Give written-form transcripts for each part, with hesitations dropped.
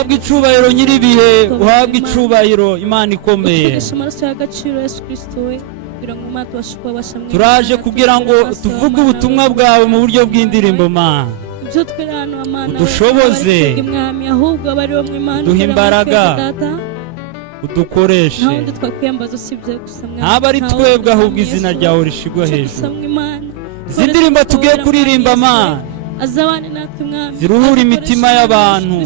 uhabwe icubahiro nyiribihe, uhabwe icubahiro Imana ikomeye. Turaje kugira ngo tuvuge ubutumwa bwawe mu buryo bw'indirimbo Mana. Udushoboze, duhe imbaraga, udukoreshe, ntaba ari twebwe ahubwo izina ryawe rishigwa hejuru. Izi ndirimbo tugiye kuririmba Mana ziruhura imitima y'abantu,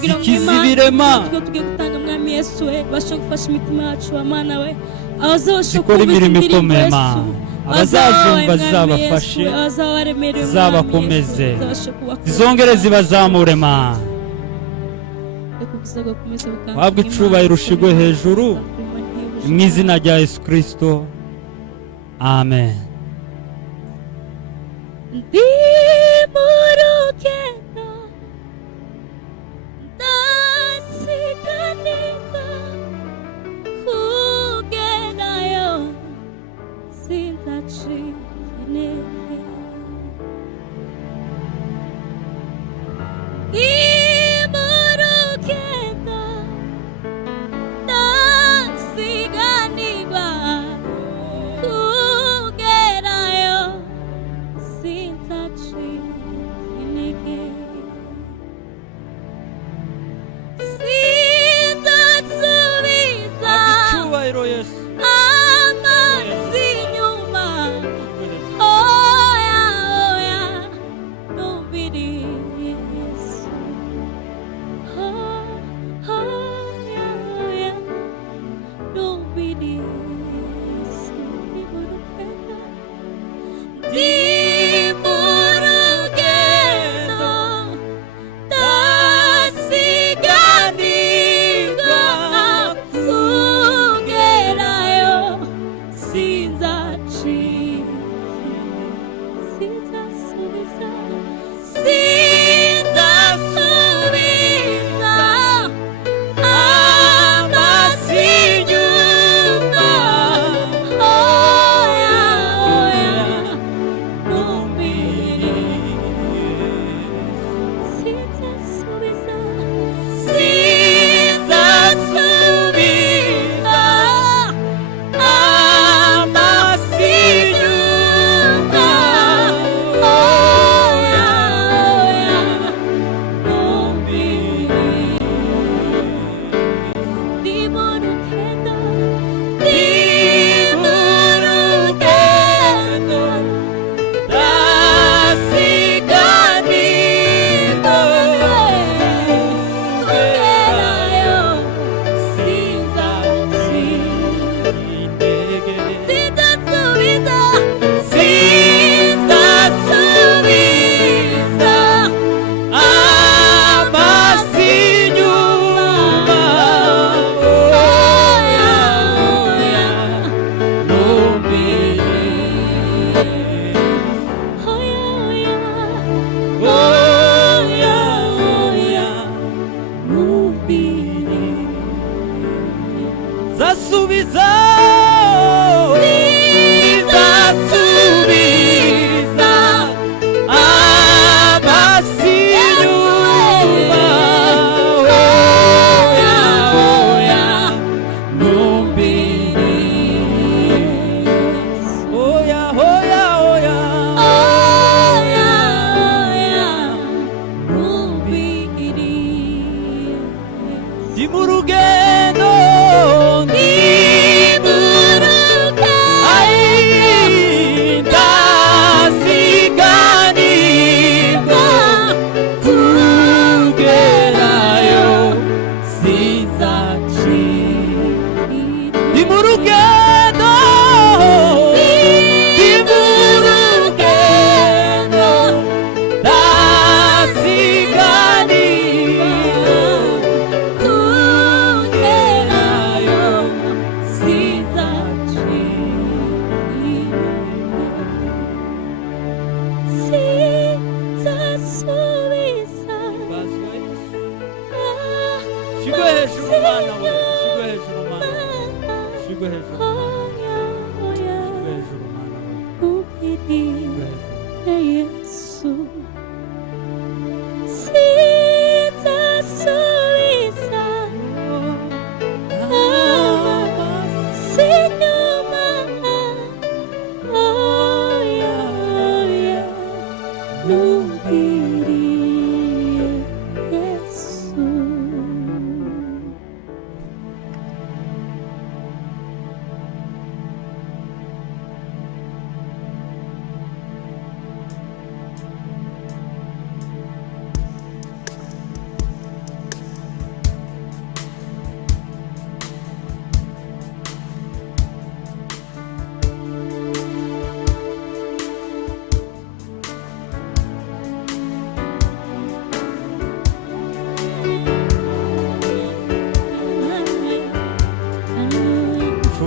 zikiza ibirema, zikora imirimo ikomeye Mana. Abazazumva zizabafashe, zizabakomeze, zizongere zibazamure Mana. Uhabwe icubahiro ushigwe hejuru mu izina rya Yesu Kristo, amen. Ndi mu rugendo ndasiganirwa kugerayo, sinzacika intege. Ndi mu rugendo ndasiganirwa kugerayo, sinzacika intege. Sinzasubiza amaso inyuma, oya oya numviriza, oya oya numviriza. Ndi mu rugendo ndasiganirwa kugerayo, sinzasubiza amaso inyuma, oya oya numviriza. Sinzasubiza amaso inyuma, oya oya numviriza. Ndi mu rugendo ndasiganirwa kugerayo, sinzacika intege. Sinzasubiza amaso inyuma, oya oya numviriza, oya oya numviriza. Zasubiza, Sinzasubiza amaso inyuma, oya oya numviriza, oya oya oya. oya oya numviriza. Ndi mu rugendo, Ndi mu rugendo ndasiganirwa kugerayo, sinzacika intege. ndi mu rugendo, ndi mu rugendo ndasiganirwa kugerayo, sinzasubiza shigwe hejuru Mana we, shigwe hejuru Mana we, shigwe hejuru Mana we, oya oya shigwe hejuru Mana we, numviriza shigwe hejuru. Yesu. Sinza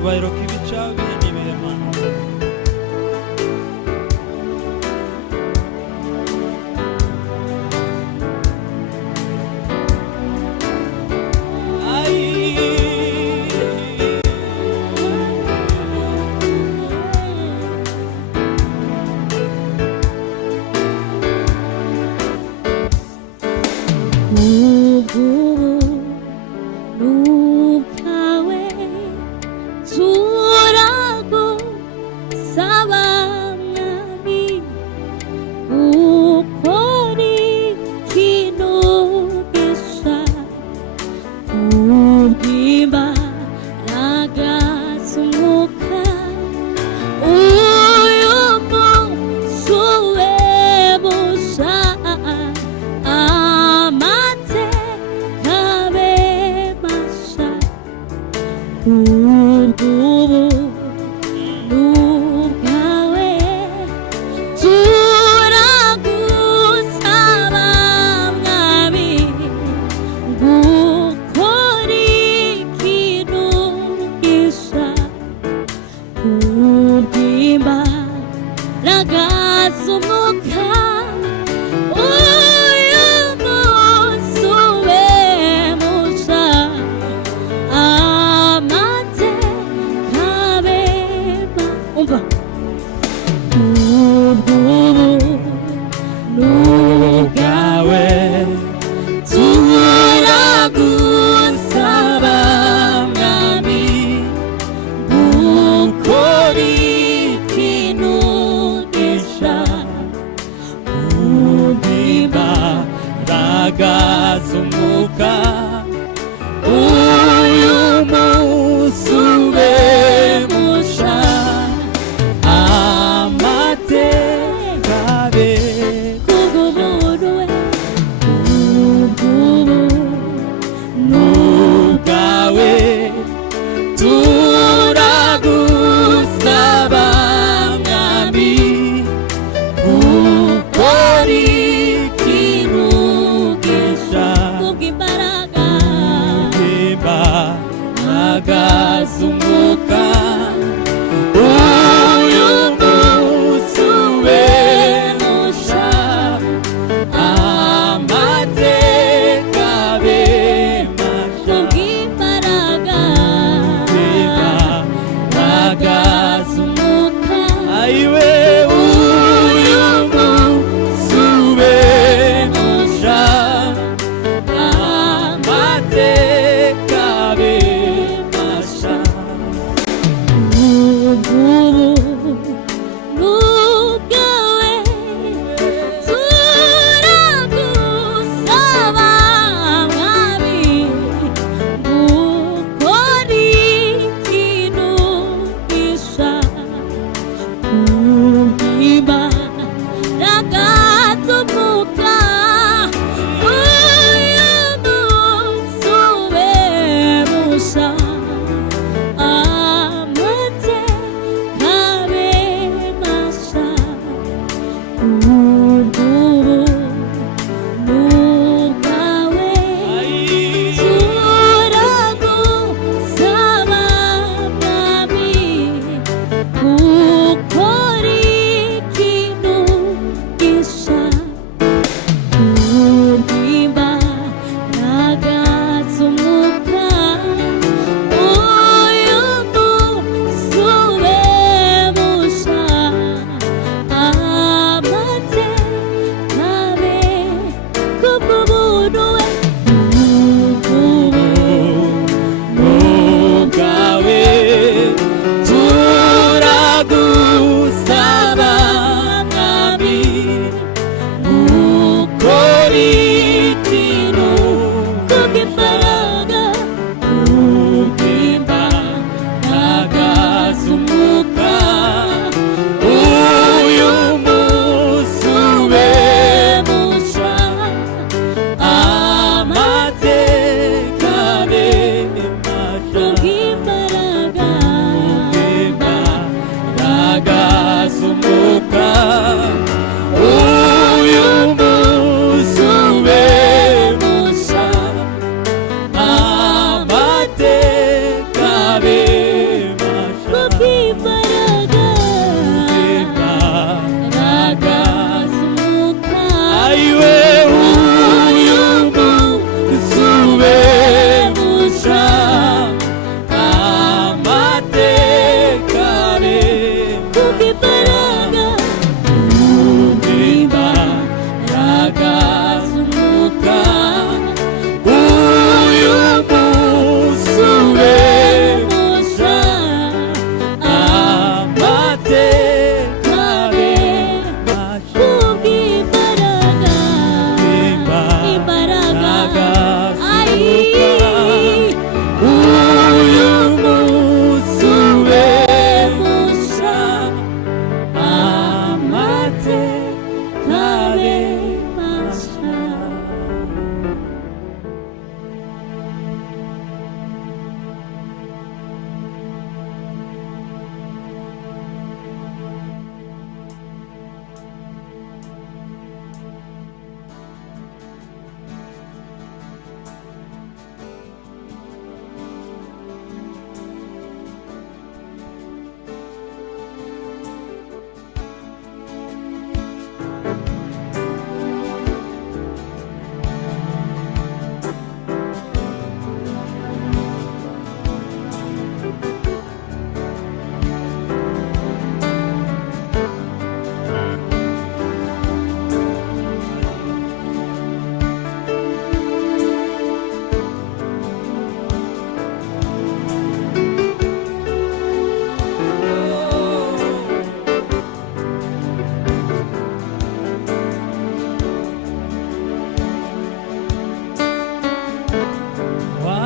icubahiro kibi cawe ibihe n'ibihe Mana.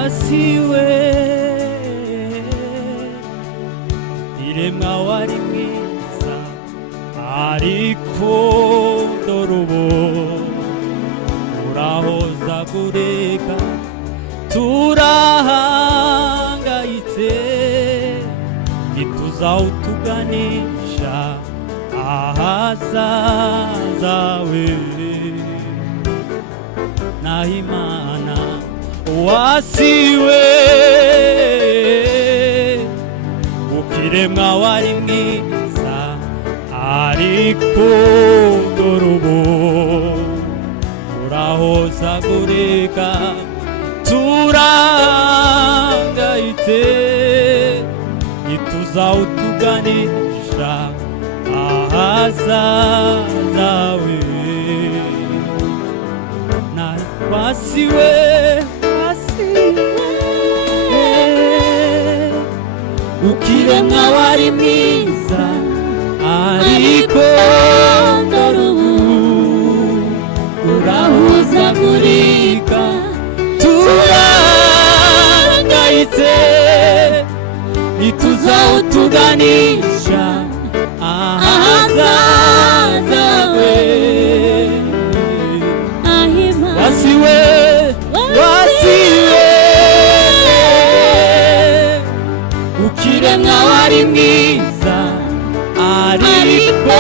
wasiwe iremwa wari mwiza ariko dorubo urahoza gureka turahangayitse ntituzawutuganisha ahazazawe nahimana wasiwe ukiremwa wari mwiza ariko dorubo urahoza gureka turangayitse ntituzawutuganisha ahazazawe wasiwe ukiremwa wari mwiza ariko dorubu urahuzagurika turangayitse ntituzawutuganisha ahazazawe wasiwe ukiremwa wari mwiza ariko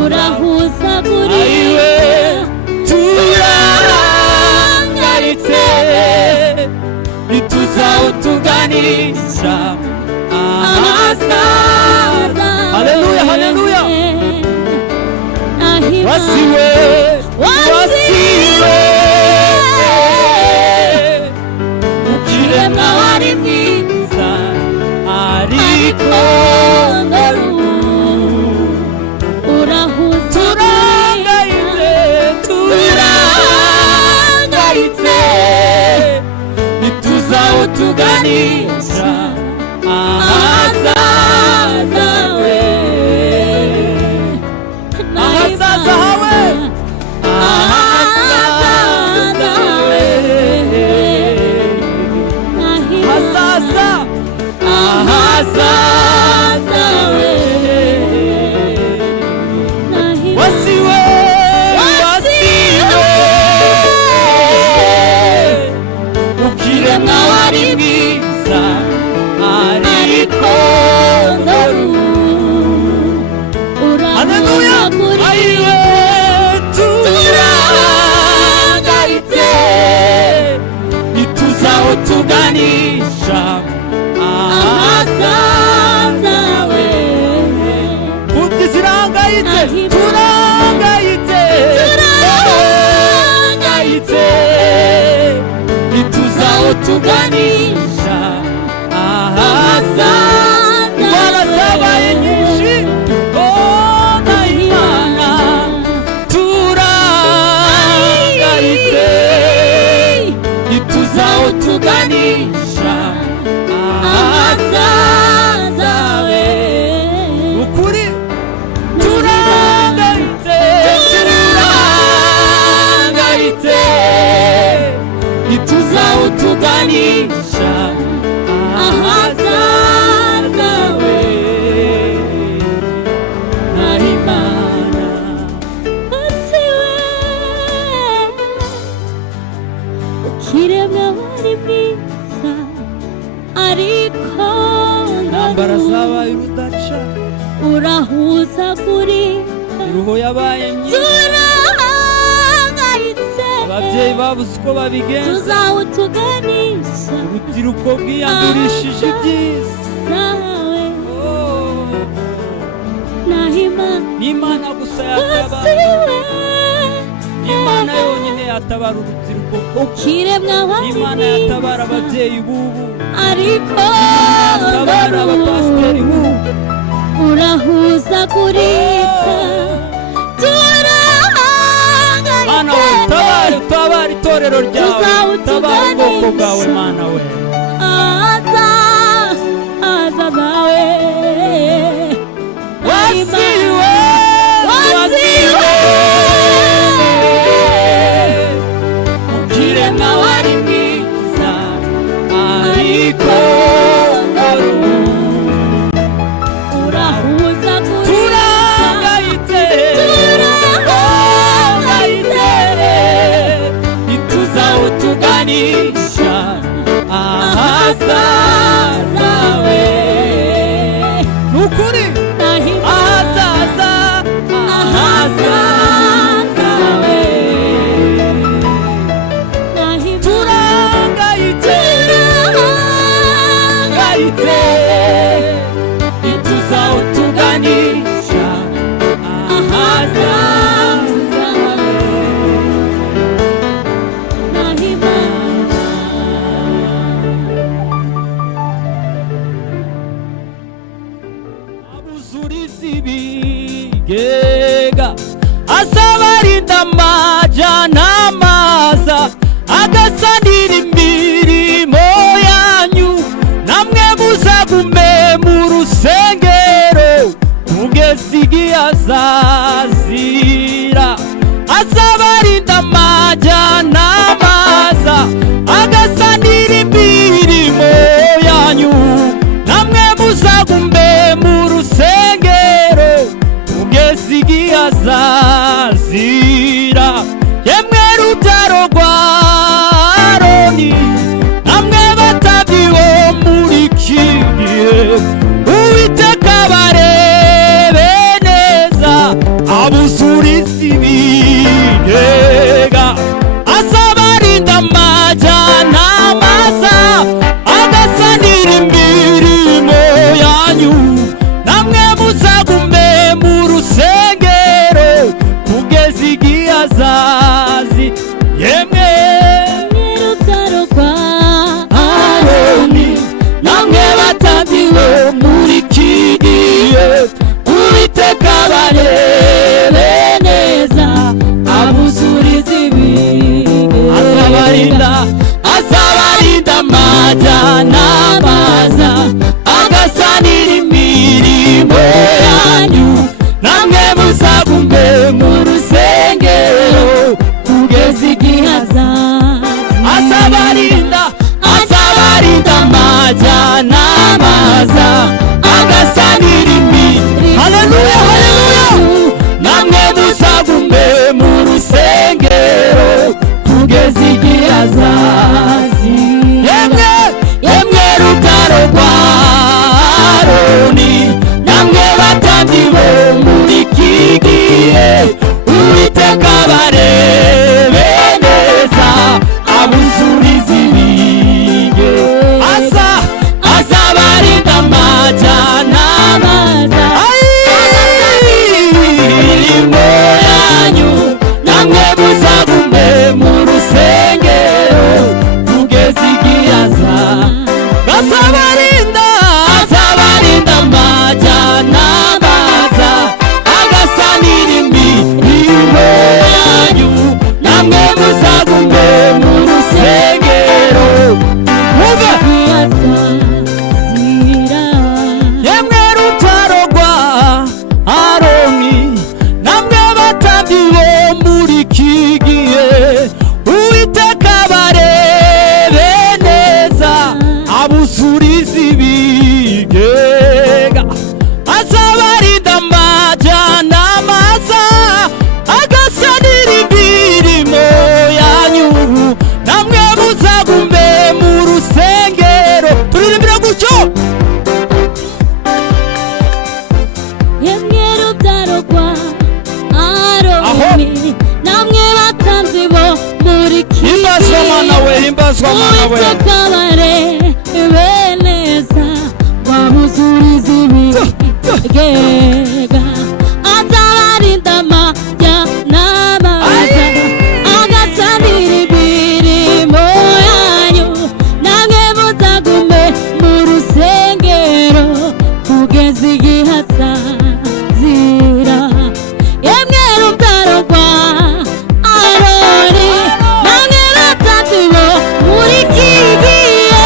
urahuzagurika turangayitse ntituzawutuganisha ahazaza. Haleluya, haleluya. Wasiwe ukiremwa wari mwiza ariko turangayitse ntituzawutuganisha ahazazawe ahazaza hawe ahazazawe hazaza ahazazawe wasiwe ukiremwa wari mwiza ariko haleluya ayiwe turangayitse ntituzawutuganisha ahazazawe kuti zirangayitse turangayitse ntituzawutuganisha ahazazawe indwara zabaye nyinshi nahimana turangayitse ntituzawutuganisha ahazazawe ukuri turangayitse ntituzawutuganisha ahazazawe nahimana ukiremwa wari mwiza ariko intambara zabaye urudaca urahuzagurika iruho yabaye myinshi turahangayitse ababyeyi babuze uko babigenza tuzawutuganisha urubyiruko bwiyandurishije ibyiza nawe nahimana n'Imana gusa yatabara Imana yonyine yatabara urubyiruko ukiremwa wari Imana yatabara ababyeyi bubu ariko yatabara abapasiteri bubu urahuzagurika Mana we tabara itorero ryawe tabara ubwoko bwawe Mana we azazawe wasiwe waremwa wari mwiza ariko turangayitse ituzaho tuganisha ahazaza we nukuri ahazaza we turangayitse ituzaho tuganisha ahazaza abuzurizi bigega asabarinda amaja n'amaza agasanira imirimo yanyu namwe muzagume mu rusengero kugeza igihe azazira azabarinda amaja n'amaza agasanira imirimo yanyu namwe muzagume mu rusengero kugeza igihe azazira yemwe rutaro rwa Aroni namwe batambyi bo muri iki gihe Uwiteka barebe neza abuzurizi bigega azabarinda amaja n'amaza agasanira imirimo yanyu namwe muzagume mu rusengero kugeza igihe azazi yemwe rutaro rwa Aroni namwe batambyi bo muri iki gihe Uwiteka barebe neza abuzurizi bigega azabarinda amaja n'amaza agasanira imirimo yanyu namwe muzagume mu rusengero kugeza igihe azabarinda amaja n'amaza agasanira imirimo haleluya haleluya namwe muzagume mu rusengero kugeza igihe azazira yemwe rutaro rwa Aroni namwe batambyi bo muri iki gihe Uwiteka barebe neza abuzurizi bigega azabarinda amaja n'amaza imirimo yanyu namwe muzagume mu rusengero kugeza igihe azabarinda amaja n'amaza agasanira imirimo yanyu namwe muzagume mu rusengero yemwe rutaro rwa Aroni namwe batambyi bo muri iki gihe Uwiteka barebe neza abuzurizi bigega azabarinda amaja n'amaza agasanira imirimo yanyu namwe muzagume mu rusengero turirimbira gutyo yemwe rutaro rwa Aroni namwe batambyi bo muri iki himbazwa mwana we himbazwa mwana we Uwiteka barebe neza abuzurizi bigega azabarinda amaja n'amaza agasanira imirimo yanyu namwe muzagume mu rusengero kugeza igihe azazira yemwe rutaro rwa Aroni namwe batambyi bo muri iki gihe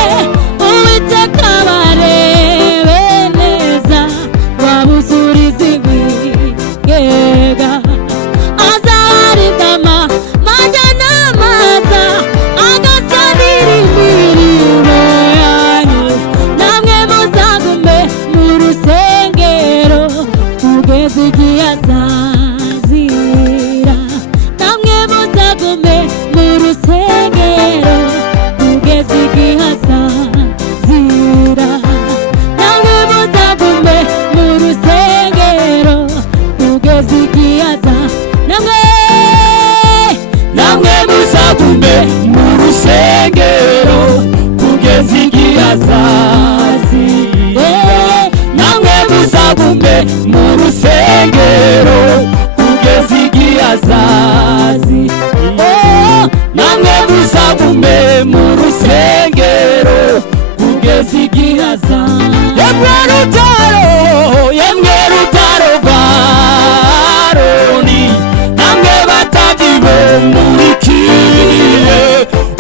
Uwiteka barebe neza abuzurizi rusengero kugeza igihe azazira. Namwe muzagume mu rusengero kugeza igihe azazira. Namwe muzagume mu rusengero kugeza igihe azazira. Yemwe rutaro rwa Aroni, namwe batambyi bo muri kiye,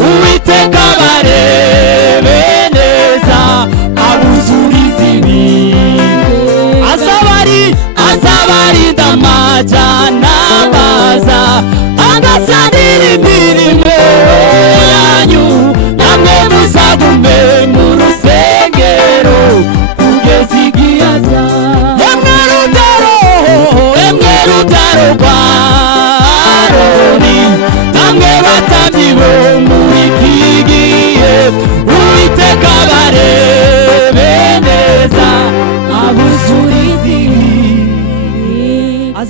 Uwiteka barebe neza abuzuriza ibintu. Azabarinda amajyana baza, agasanira imirimo yanyu. Namwe muzagume mu rusengero kugeza igihe azazira. Yemwe rutaro rwa Aroni, namwe batambyi bo muri iki gihe, Uwiteka barebe neza abuzuriza ibintu.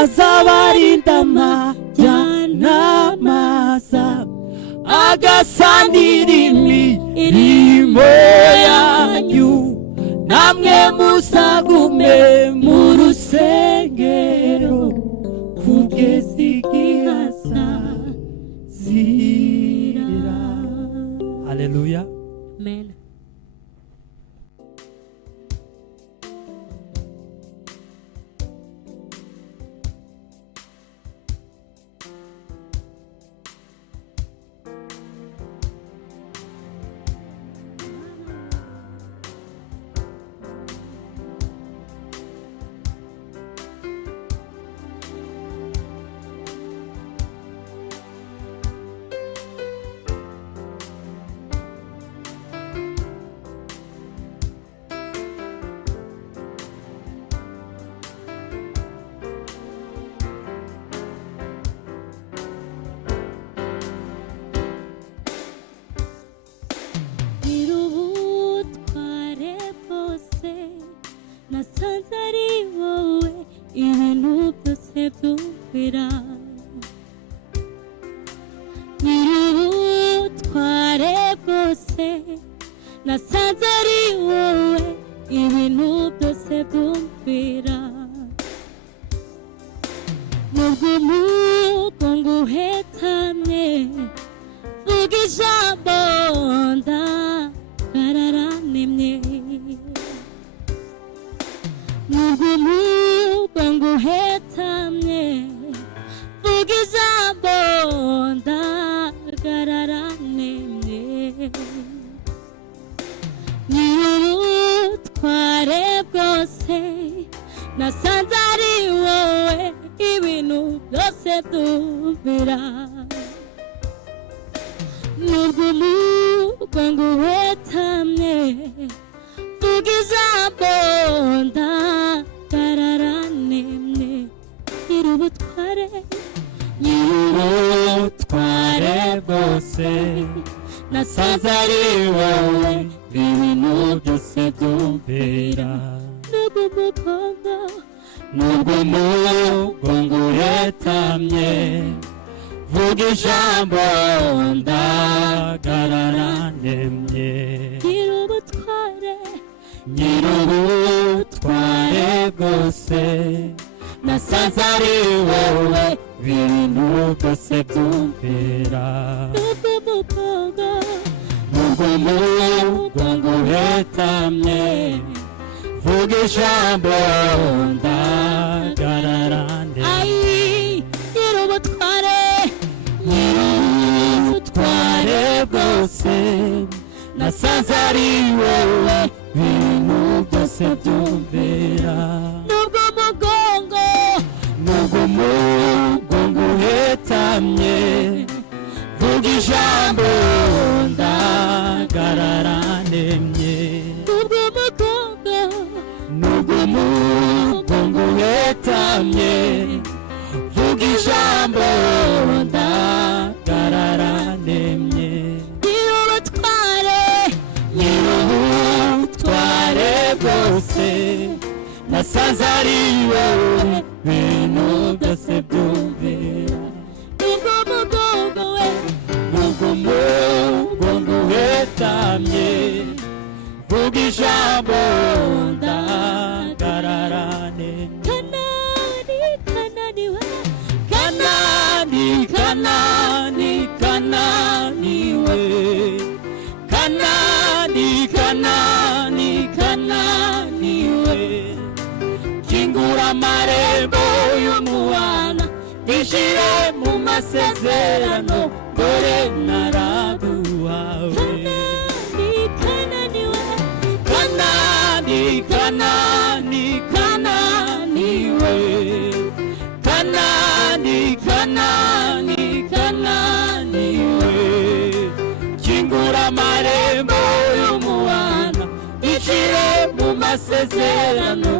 Azabarinda amajyana maza, agasanira imirimo yanyu. Namwe muzagume mu rusengero kugeza igihe azazira. Haleluya. Amen. Nasanze ari wowe ibintu byose byumvira. Nyir'ubutware bwose, nasanze ari wowe ibintu byose byumvira. Nubwo umugongo uhetamye, vuga ijambo ndagarara nemye. Nubwo umugongo uhetamye, vuga ijambo ndagarara nemye. Nyir'ubutware bwose, nasanze ari wowe ibintu byose byumvira. Nubwo umugongo uhetamye, vuga ijambo ndagarara nemye. Nyir'ubutware bwose, nasanze ari wowe ibintu byose byumvira. Nubwo umugongo uhetamye, vuga ijambo ndagarara nemye. Nyir'ubutware bwose, nasanze ari wowe ibintu byose byumvira. Nubwo umugongo uhetamye, vuga ijambo ndagarara nemye. Nyir'ubutware bwose, nasanze ari wowe ibintu byose byumvira. Nubwo umugongo uhetamye, vuga ijambo ndagarara nemye. Nubwo umugongo uhetamye, vuga ijambo ndagarara nemye. Nyir'ubutware bwose, nasanze ari wowe ibintu byose byumvira. Nubwo umugongo ndapfukamye vuga ijambo ndahagararane. Kanani, Kanani we, Kanani, Kanani, Kanani we, Kanani, Kanani, Kanani we, kingura amarembo y'umuhana ishire mu masezerano dore naraguhawe. Kanani we, Kanani, Kanani, Kanani we, Kanani, Kanani, Kanani we, kingura amarembo y'umuhana ishire mu masezerano